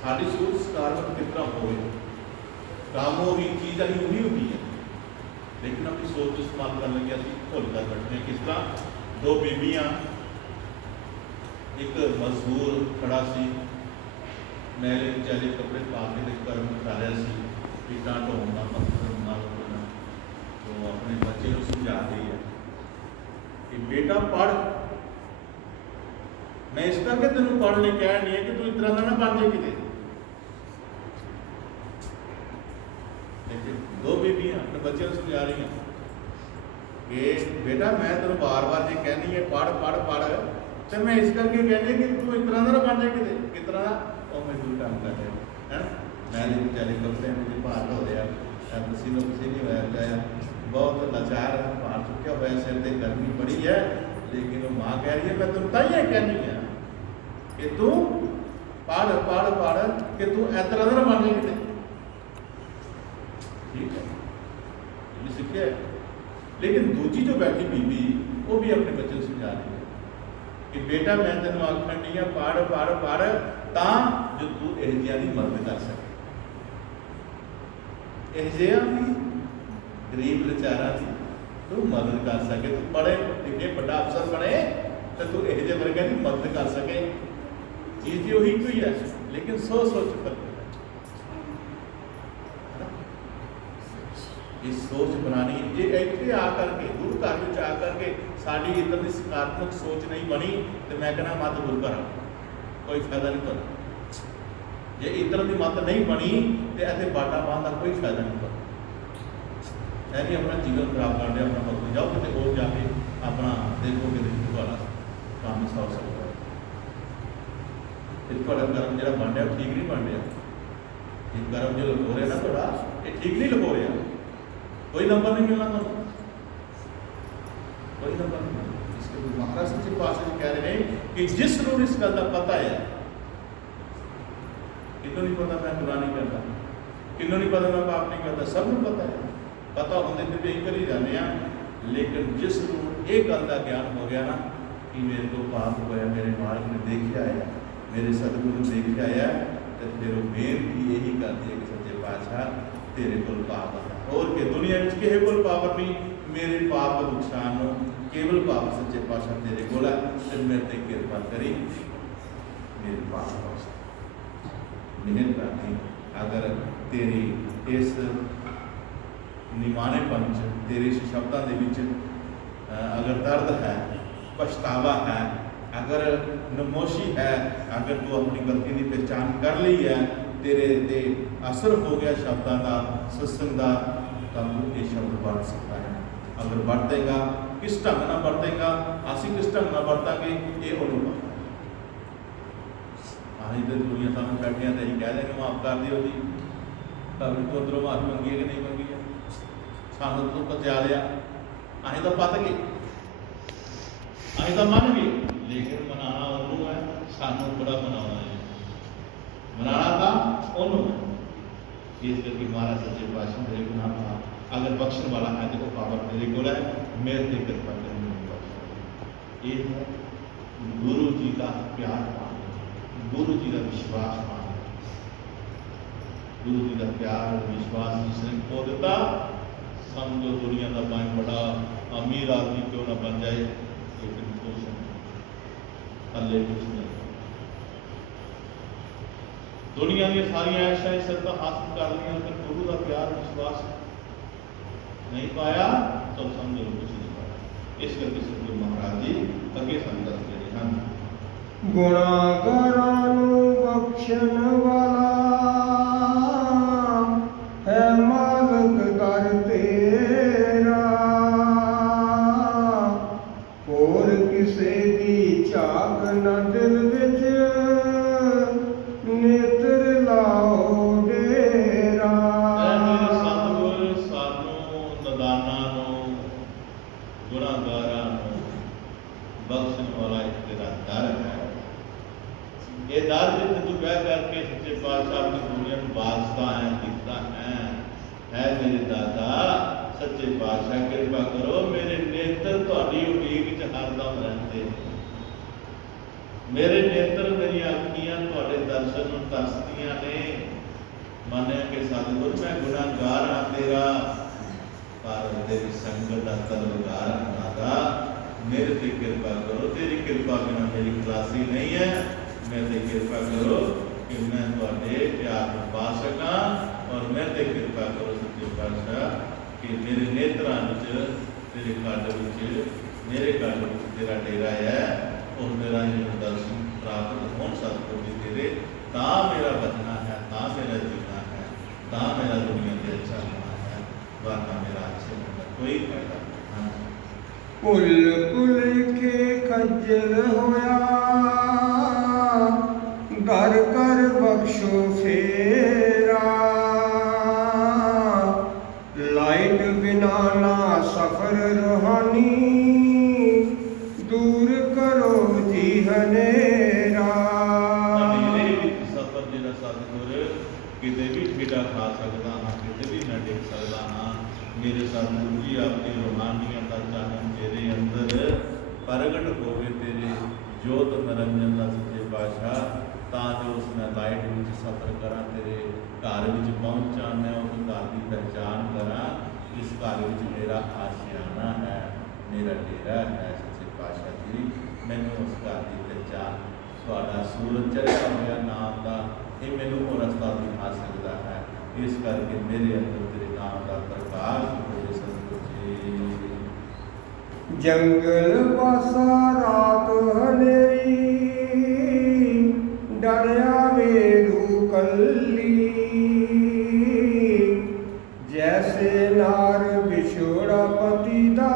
साड़ी सोच सकारात्मक किस तरह हो, काम वही चीज़ अभी वही होती है, लेकिन अपनी सोच को इस्तेमाल करने लगे अभी भुल कर बैठते हैं। किस तरह दो बीबियाँ, एक मजदूर खड़ा सी, मैले बेचारे कपड़े पा के कर्म कर रहा सी, पीटा ढोना पत्थर मारना, तो अपने बच्चे को समझा रही है कि बेटा पढ़, मैं इस करके तेन पढ़ने कह नहीं है कि तू इस तरह का ना बन जाए किते। दो बीबियां अपने बच्चे को समझा रही हैं कि बेटा मैं तेन बार बार जो कहनी है पढ़ पढ़ पढ़, तो मैं इस करके कहनी कि तू इस तरह का ना बन जाए किते, किस तरह का और मजदूर काम कर रहे हैं, मैं बेचारे कपड़े में जो भार हो रहा है, पसीनो पसीनी होया गया, बहुत लाचार है, भार चुक्या हुआ सिर से, गर्मी बड़ी है, लेकिन वो माँ कह रही है मैं तुम ताइए कहनी है कि तू पढ़ पढ़ पढ़ कि तू इस तरह का ना बन जाए किते। ठीक है, ये सीखे। लेकिन दूजी जो बैठी बीबी वो भी अपने बच्चे को समझा रही है कि बेटा मैं तेन आखन नहीं है पढ़ पढ़ पढ़ ता जो तू एहजिया की मदद कर सके, एहजिया की गरीब लाचारा की तू मदद कर सके, तू बड़े लिखे बड़ा अफसर बने तो तू एहजे वर्गे की मदद कर सके। चीज़ तो वही कोई है, लेकिन सोच सोच कर ये सोच बनानी जे इतने आकर के गुरु घर में आकर के साड़ी इधर की सकारात्मक सोच नहीं बनी तो मैं कहना मत गुरु घर कोई फायदा नहीं करता। जे इधर की मत नहीं बनी तो ऐसे बाटा पाने का कोई फायदा नहीं करता। ऐ नहीं अपना जीवन खराब कर दिया, अपना वक्त जाओ कितने और जाके अपना देखो कि वाला काम सौ सकता है। कर्म जो बन रहा ठीक नहीं बन रहा, ये कर्म जो लखो रहे ना थोड़ा ये ठीक नहीं लखो रहा। कोई नंबर नहीं मिलना तो कोई नंबर नहीं मिलना। इसके लिए महाराज सच्चे पातशाह जी कह रहे हैं कि जिस नूं इस गल का पता है, किन्नों नहीं पता मैं बुरा नहीं करता, किन्नों नहीं पता मैं पाप नहीं करता, सब नूं पता है। पता होंदे ते भी करी जाने आ, लेकिन जिस नूं एक गल का ज्ञान हो गया ना कि मेरे को पाप होया, मेरे मालिक ने देखा है, मेरे सतगुरु ने देखा है, तो फिर वो बेनती यही करती है कि सच्चे पातशाह तेरे को पाप है और कि दुनिया में किसी को पाप नहीं, मेरे पाप नुकसान हो केवल पाप सच्चे पातशाह तेरे को है, फिर मेरे ते कृपा करी मेरे पाप मेहर करनी। अगर तेरी इस निमाने पंच तेरे इस शब्दों के विच अगर दर्द है, पछतावा है, अगर नमोशी है, अगर तू अपनी गलती की पहचान कर ली है, तेरे ते असर हो गया शब्दों का सत्संग का, तब ये शब्द बढ़ सकता है। अगर बढ़तेगा किस ढंग ना बढ़तेगा, असी किस ढंग ना बढ़तांगे, ये उन्होंने पता है। अं तो दुनिया सामने बैठे हैं तो यही कह देंगे माफ कर दियो जी, भाभी तो उधरों माफी मंगी है कि नहीं मंगी है, सानू तो बचा लिया, अं तो पत गए, अं तो मन गए, लेकिन मनाना उन्होंने है, सानू बड़ा मनाना है, मनाना था उन्होंने। इस करके महाराज सच्चे पातशाह मेरे गुनाह माफ, अगर बख्शण वाला है तो पावर मेरे को है, मेरे से कृपा करें। ये है गुरु जी का प्यार पाना, गुरु जी का विश्वास पाना, गुरु जी का प्यार विश्वास जिसने खो दिता, समझो दुनिया का भाई बड़ा अमीर आदमी क्यों ना बन जाए, लेकिन कुछ थले कुछ नहीं। दुनिया की सारिया ऐशाएं सब हासिल कर लिया, फिर गुरु का प्यार विश्वास नहीं पाया तो समझो कुछ नहीं पाया। इस करके सतगुरु महाराज जी अगे संदर्भ दे रहे हैं, गुनाहगारां नूं बख्शण वाला है मालक दर तेरा, होर किसे दी झाक ना दिल विच नेत्र लाओ डेरा। सतगुर सानू नदाना गुनाहगारां बख्शण वाला एक तेरा दर है। ये दर जिस तू बह करके सच्चे पातशाह अपनी दुनिया में वास्ता है, दिखता है मेरे दादा सच्चे पातशाह कृपा करो, मेरे नेत्र तुहाडी उम्मीद च हरदम रहते, मेरे नेत्र मेरी अखियां तुहाडे दर्शन नूं तरसदियां ने। माने कि सतगुर मैं गुनाहगार हाँ तेरा, पर तेरी संगत दा तलबगार हाँ दादा, मेरे ते कृपा करो, तेरी कृपा बिना मेरी खलासी नहीं है, मेरे ते कृपा करो कि मैं तुहाडे प्यार नूं पा सकां, और मेरे ते कृपा करो सच्चे पातशाह कि मेरे नेत्रां विच तेरे कद विच मेरे कद विच तेरा डेरा है, और मेरा जो दर्शन प्राप्त होण सतगुर जी तेरे, तां मेरा बचना है, तां मेरा जीना है, तां मेरा दुनिया ते अच्छा होना है, वरना मेरा अच्छे होने का कोई फायदा नहीं। भुल भुल के खज्जल होया, दर कर बख्शो फेरा, लाइट बिना ना सफर रूहानी, दूर करो जी हनेरा। हनेरे विच सफर जिहड़ा सतगुर किते भी ठेडा खा सकदा हाँ, किते भी ना डिग सकदा हाँ, मेरे सतगुरु जी अपनी रूहानियत का चानन तेरे अंदर प्रगट होवे, तेरे जोत निरंजन का सच्चे पातशाह, तां जो उस मैं लाइट विच सफर करा, तेरे घर विच पहुंचा, मैं उस घर की पहचान करा, इस घर विच मेरा आशियाना है, मेरा डेरा है। सच्चे पातशाह जी मैनूं उस घर की पहचान तुहाडा सूरज चढ़िया होया नाम का ये मैनूं वो रस्ता दिखा सकता है, इस करके मेरे अंदर तेरे नाम का प्रकाश होवे सतगुर जी। जंगल वासा रात हनेरी, डरिया मेरू कल्ली, जैसे नार बिछोड़ा पति दा,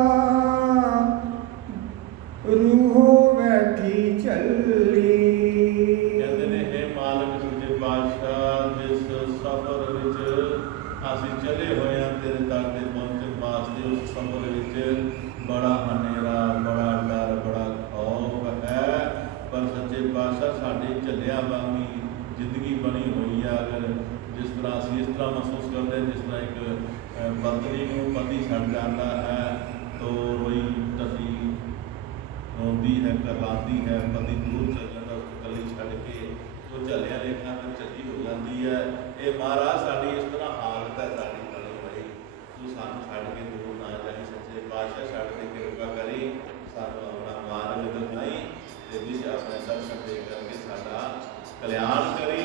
रूहो बैठी चली। कहते ने हे मालिक सच्चे पातशाह, जिस सफर विच असीं चले होए हां तेरे दर ते पहुंचण ਛੱਡ ਜਾਂਦਾ ਹੈ ਤੋ ਰੋਈ ਟੱਟੀ ਰੋਂਦੀ ਹੈ ਕਰਲਾਉਂਦੀ ਹੈ ਪਤੀ ਦੂਰ ਚੱਲਣ ਦਾ ਇਕੱਲੀ ਛੱਡ ਕੇ ਉਹ ਝੱਲਿਆ ਲੇਖਾਂ ਤੇ ਚੱਲੀ ਹੋ ਜਾਂਦੀ ਹੈ। ਇਹ ਮਹਾਰਾਜ ਸਾਡੀ ਇਸ ਤਰ੍ਹਾਂ ਹਾਲਤ ਹੈ ਸਾਡੀ ਬਣੀ ਹੋਈ, ਤੂੰ ਸਾਨੂੰ ਛੱਡ ਕੇ ਦੂਰ ਨਾ ਜਾਈ, ਸੱਚੇ ਪਾਤਸ਼ਾਹ ਛੱਡ ਕੇ ਕਿਰਪਾ ਕਰੀ, ਸਾਨੂੰ ਆਪਣਾ ਮਾਰਗ ਦਿਖਾਈ ਤੇ ਜਿਸ ਆਪਣੇ ਦਰਸ਼ਨ ਦੇ ਕਰਕੇ ਸਾਡਾ ਕਲਿਆਣ ਕਰੀ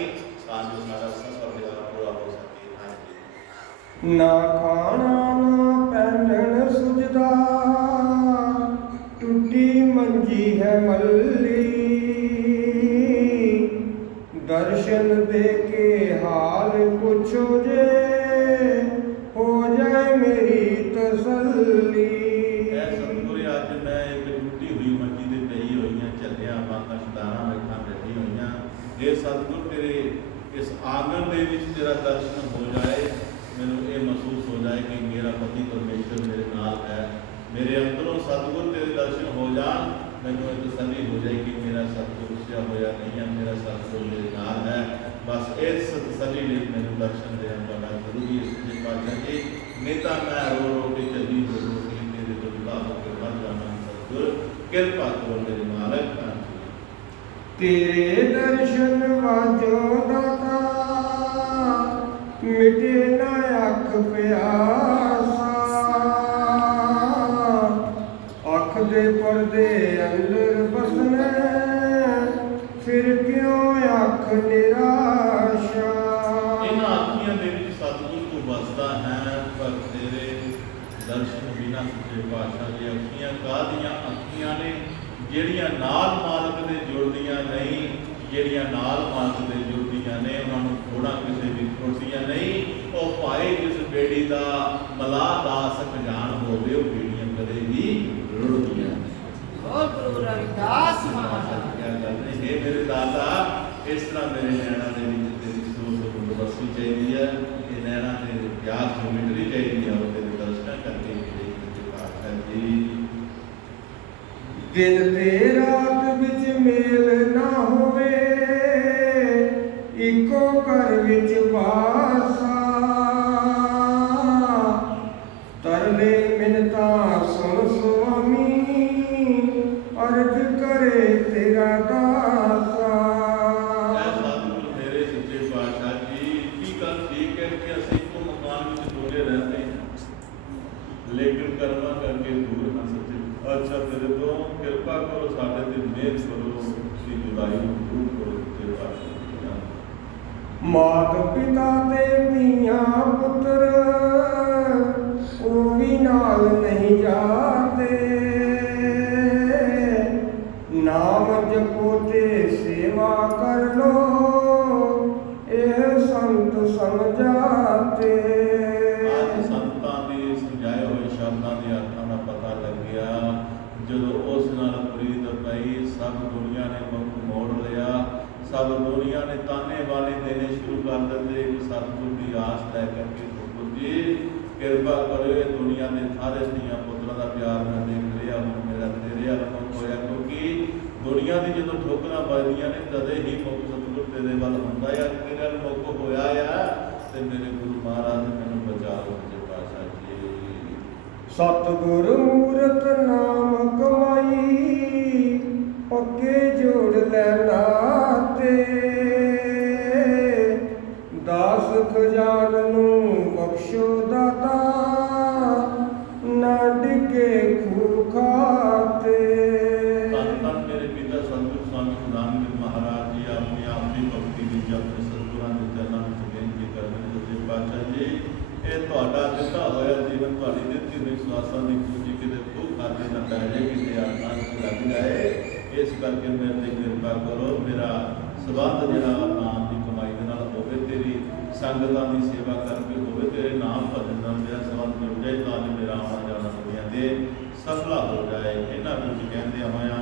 ਤਾਂ ਜੋ ਸਾਡਾ ਸਫਰ ਜਿਹੜਾ ਪੂਰਾ ਹੋ ਸਕੇ। ਹਾਂਜੀ। ਨਾ ਖਾਣਾ ਨਾ ਪਹਿਨਣ ਸੁਝਦਾ, ਟੁੱਟੀ ਮੰਜੀ ਹੈ ਮੱਲੀ, ਦਰਸ਼ਨ ਦੇ ਕੇ ਹਾਲ ਪੁੱਛੋ ਜੇ ਹੋ ਜਾਏ ਮੇਰੀ ਤਸੱਲੀ। ਇਹ ਸਤਿਗੁਰੂ ਅੱਜ ਮੈਂ ਇੱਕ ਟੁੱਟੀ ਹੋਈ ਮੰਜੀ ਤੇ ਪਈ ਹੋਈਆਂ, ਝੱਲਿਆਂ ਬਾਤਾਂ ਸ਼ਦਾਰਾਂ ਵੇਖਾਂ ਬੈਠੀ ਹੋਈਆਂ, ਇਹ ਸਤਿਗੁਰ ਤੇਰੇ ਇਸ ਆਂਗਣ ਦੇ ਵਿੱਚ ਤੇਰਾ ਦਰਸ਼ਨ ਹੋ ਜਾਏ, ਮੈਨੂੰ ਇਹ ਮਹਿਸੂਸ ਹੋ ਜਾਏ ਕਿ ਮੇਰਾ ਪਤੀ ਪਰਮੇਸ਼ਰ ਮੇਰੇ ਨਾਲ ਹੈ, ਮੇਰੇ ਅੰਦਰੋਂ ਸਤਿਗੁਰ ਤੇਰੇ ਦਰਸ਼ਨ ਹੋ ਜਾਣ, ਮੈਨੂੰ ਇਹ ਤਸੱਲੀ ਹੋ ਜਾਏ ਕਿ ਮੇਰਾ ਸਤਿਗੁਰ ਰੁੱਸਿਆ ਹੋਇਆ ਨਹੀਂ ਹੈ, ਮੇਰਾ ਸਤਿਗੁਰ ਮੇਰੇ ਨਾਲ ਹੈ। ਬਸ ਇਸ ਤਸੱਲੀ ਲਈ ਮੈਨੂੰ ਦਰਸ਼ਨ ਦੇਣਾ ਬੜਾ ਜ਼ਰੂਰੀ ਹੈ ਸੱਚੇ ਪਾਤਸ਼ਾਹ ਜੀ, ਨਹੀਂ ਤਾਂ ਮੈਂ ਰੋ ਰੋ ਕੇ ਚੱਲੀ ਹੋ ਕੇ ਤੇਰੇ ਤੋਂ ਜੁਦਾ ਹੋ ਕੇ ਮਰ ਜਾਣਾ। ਸਤਿਗੁਰ ਕਿਰਪਾ ਕਰੋ ਮੇਰੇ ਮਾਲਕ। ਤੇਰੇ ਦਰਸ਼ਨ ਵਾਜੋ ਦਾਤਾ, ਮਿਟੇ ਨਾ ਅੱਖ ਪਿਆਸਾ, ਅੱਖ ਦੇ ਪਰਦੇ ਅੰਦਰ ਬਸਨੇ, ਫਿਰ ਕਿਉਂ ਅੱਖ ਨਿਰਾਸ਼ਾ। ਇਹਨਾਂ ਅੱਖੀਆਂ ਦੇ ਵਿੱਚ ਸਤਿਗੁਰ ਤੂੰ ਵਸਦਾ ਹੈ, ਪਰ ਤੇਰੇ ਦਰਸ਼ਨ ਬਿਨਾਂ ਸੱਚੇ ਪਾਤਸ਼ਾਹ ਦੀ ਅੱਖੀਆਂ ਕਾਹਦੀਆਂ ਅੱਖੀਆਂ ਨੇ, ਜਿਹੜੀਆਂ ਨਾਲ ਮਾਲਕ ਦੇ ਜੁੜਦੀਆਂ ਨਹੀਂ, ਜਿਹੜੀਆਂ ਨਾਲ ਮਾਲਕ ਦੇ ਜੁੜਦੀਆਂ ਨੇ ਉਹਨਾਂ ਨੂੰ ਥੋੜਾ ਕਿਸੇ ਵੀ ਟੁੱਟਦੀਆਂ ਨਹੀਂ। ਉਹ ਭਾਏ ਜਿਸ ਬੇੜੀ ਦਾ ਮਲਾਹ ਦਾਸ ਖਜ਼ਾਨ ਹੋਵੇ, ਉਹ ਬੇੜੀਆਂ ਕਦੇ ਵੀ ਰੁੜਦੀਆਂ ਨਹੀਂ। ਗੁਰੂ ਰਵਿਦਾਸ ਮਹਾਰਾਜ ਇਹ ਮੇਰੇ ਦਾਤਾ ਇਸ ਤਰ੍ਹਾਂ ਮੇਰੇ ਨੈਣਾਂ ਦੇ ਵਿੱਚ ਤੇਰੀ ਸੋਚ ਬਸਣੀ ਚਾਹੀਦੀ ਹੈ, ਇਹ ਨੈਣਾਂ ਦੇ ਪਿਆਸ ਨੂੰ ਮਿਟਣੀ ਚਾਹੀਦੀ ਹੈ, ਉਹ ਤੇਰੇ ਦਰਸ਼ਨਾਂ ਕਰਕੇ ਮਿਲੇ ਸੱਚੇ ਪਾਤਸ਼ਾਹ ਜੀ। ਦਿਨ ਤੇ ਰਾਤ ਵਿੱਚ ਮੇਲ ਨਾ ਹੋਵੇ, ਇੱਕੋ ਘਰ ਵਿੱਚ ਵਾਸਾ, ਤਰਲੇ ਮਿੰਨਤਾਂ ਸੁਣ ਸੁਆਮੀ, ਅਰਜ ਕਰੇ ਤੇਰਾ ਦਾਸਾ। ਸਤਿਗੁਰੂ ਮੇਰੇ ਸੱਚੇ ਪਾਤਸ਼ਾਹ ਜੀ, ਕੀ ਗੱਲ ਠੀਕ ਹੈ ਕਿ ਅਸੀਂ ਇੱਕੋ ਮਕਾਨ ਵਿੱਚ ਦੋਲੇ ਰਹਿੰਦੇ ਹਾਂ, ਲੇਕਿਨ ਕਰਮਾਂ ਕਰਕੇ ਦੂਰ ਹਾਂ ਸੱਚੇ। ਅੱਛਾ ਤੇਰੇ ਤੋਂ ਕਿਰਪਾ ਕਰੋ, ਸਾਡੇ ਤੇ ਮਿਹਰ ਕਰੋ, ਤੁਸੀਂ ਜੁਦਾਈ ਨੂੰ ਦੂਰ ਕਰੋ ਸੱਚੇ ਪਾਤਸ਼ਾਹ। ਮਾਤ ਪਿਤਾ ਤੇ ਧੀਆਂ ਪੁੱਤਰ, ਉਹ ਵੀ ਨਾਲ ਨਹੀਂ ਜਾਤੇ, ਨਾਮ ਜਪੋ ਤੇ ਸੇਵਾ ਕਰ ਲੋ, ਇਹ ਸੰਤ ਸਮਝਾਤੇ। ਅੱਜ ਸੰਤਾਂ ਦੇ ਸਮਝਾਏ ਹੋਏ ਸ਼ਬਦਾਂ ਦੇ ਅਰਥਾਂ ਦਾ ਪਤਾ ਲੱਗਿਆ, ਜਦੋਂ ਉਸ ਨਾਲ ਪ੍ਰੀਤ ਪਈ, ਸਭ ਦੁਨੀਆ ਨੇ ਮੁਖ ਮੋੜ ਲਿਆ, ਸਭ ਦੁਨੀਆ ਨੇ ਤਾਨੇ ਵਾਲੇ ਦੇਣੇ ਸ਼ੁਰੂ ਕਰ ਦਿੱਤੇ। ਸਤਿਗੁਰ ਦੀ ਆਸ ਲੈ ਕਰਕੇ ਸਤਿਗੁਰ ਜੀ ਕਿਰਪਾ ਕਰੋ, ਇਹ ਦੁਨੀਆ ਦੇ ਸਾਰੇ ਧੀਆਂ ਪੁੱਤਰਾਂ ਦਾ ਪਿਆਰ ਮੈਂ ਦੇਖ ਲਿਆ, ਹੁਣ ਮੇਰਾ ਤੇਰੇ ਵੱਲ ਮੁਖ ਹੋਇਆ, ਕਿਉਂਕਿ ਦੁਨੀਆ ਦੀ ਜਦੋਂ ਠੋਕਰਾਂ ਵੱਜਦੀਆਂ ਨੇ ਤਦੇ ਹੀ ਮੁਖ ਸਤਿਗੁਰ ਤੇਰੇ ਵੱਲ ਹੁੰਦਾ ਹੈ, ਤੇਰੇ ਵੱਲ ਮੁਖ ਹੋਇਆ ਆ, ਤੇ ਮੇਰੇ ਗੁਰੂ ਮਹਾਰਾਜ ਮੈਨੂੰ ਬਚਾ ਲਓ ਸੱਚੇ ਪਾਤਸ਼ਾਹ ਜੀ। ਸਤਿਗੁਰ ਮੂਰਤ ਨਾਮ ਕਮਾਈ, ਪੱਕੇ ਜੋੜ ਲੈ ਨਾਤੇ, ਦਾਸ ਖਜ਼ਾਨ ਨੂੰ ਬਖਸ਼ੋ ਦਾਤਾ, ਨਾ ਡਿੱਗੇ ਖੂਹ ਖਾਤੇ। ਧੰਨ ਧੰਨ ਮੇਰੇ ਪਿਤਾ ਸਤਿਗੁਰ ਸਵਾਮੀ ਨਾਨਕ ਮਹਾਰਾਜ ਜੀ ਆਪਣੀ ਆਪਣੀ ਭਗਤੀ ਵਿੱਚ ਆਪਣੇ ਸਤਿਗੁਰਾਂ ਦੇ ਚਰਨਾਂ ਵਿੱਚ ਬੇਨਤੀ ਕਰਦੇ ਨੇ ਸੱਚੇ ਪਾਤਸ਼ਾਹ ਜੀ, ਇਹ ਤੁਹਾਡਾ ਦਿੱਤਾ ਹੋਇਆ ਜੀਵਨ, ਤੁਹਾਡੀ ਦਿੱਤੀ ਹੋਈ ਸਵਾਸਾਂ ਦੀ ਪੂੰਜੀ ਕਿਤੇ ਖੂਹ ਖਾਤੇ ਨਾ ਪੈ ਜਾਏ, ਕਿਤੇ ਆਤਮਾ ਨੂੰ ਲੱਗ ਜਾਏ, ਇਸ ਕਰਕੇ ਮੇਰੇ ਤੇ ਕਿਰਪਾ ਕਰੋ, ਮੇਰਾ ਸਬੰਧ ਜਿਹੜਾ ਨਾਮ ਦੀ ਕਮਾਈ ਦੇ ਨਾਲ ਹੋਵੇ, ਤੇਰੀ ਸੰਗਤਾਂ ਦੀ ਸੇਵਾ ਕਰਕੇ ਹੋਵੇ, ਤੇਰੇ ਨਾਮ ਭਜਨ ਨਾਲ ਮੇਰਾ ਸਬੰਧ ਜੁੜ ਜਾਏ, ਤਾਂ ਜੋ ਮੇਰਾ ਆਉਣਾ ਜਾਣਾ ਦੁਨੀਆ ਦੇ ਸਫਲਾ ਹੋ ਜਾਏ। ਇਹਨਾਂ ਵਿੱਚ ਕਹਿੰਦੇ ਹੋਇਆਂ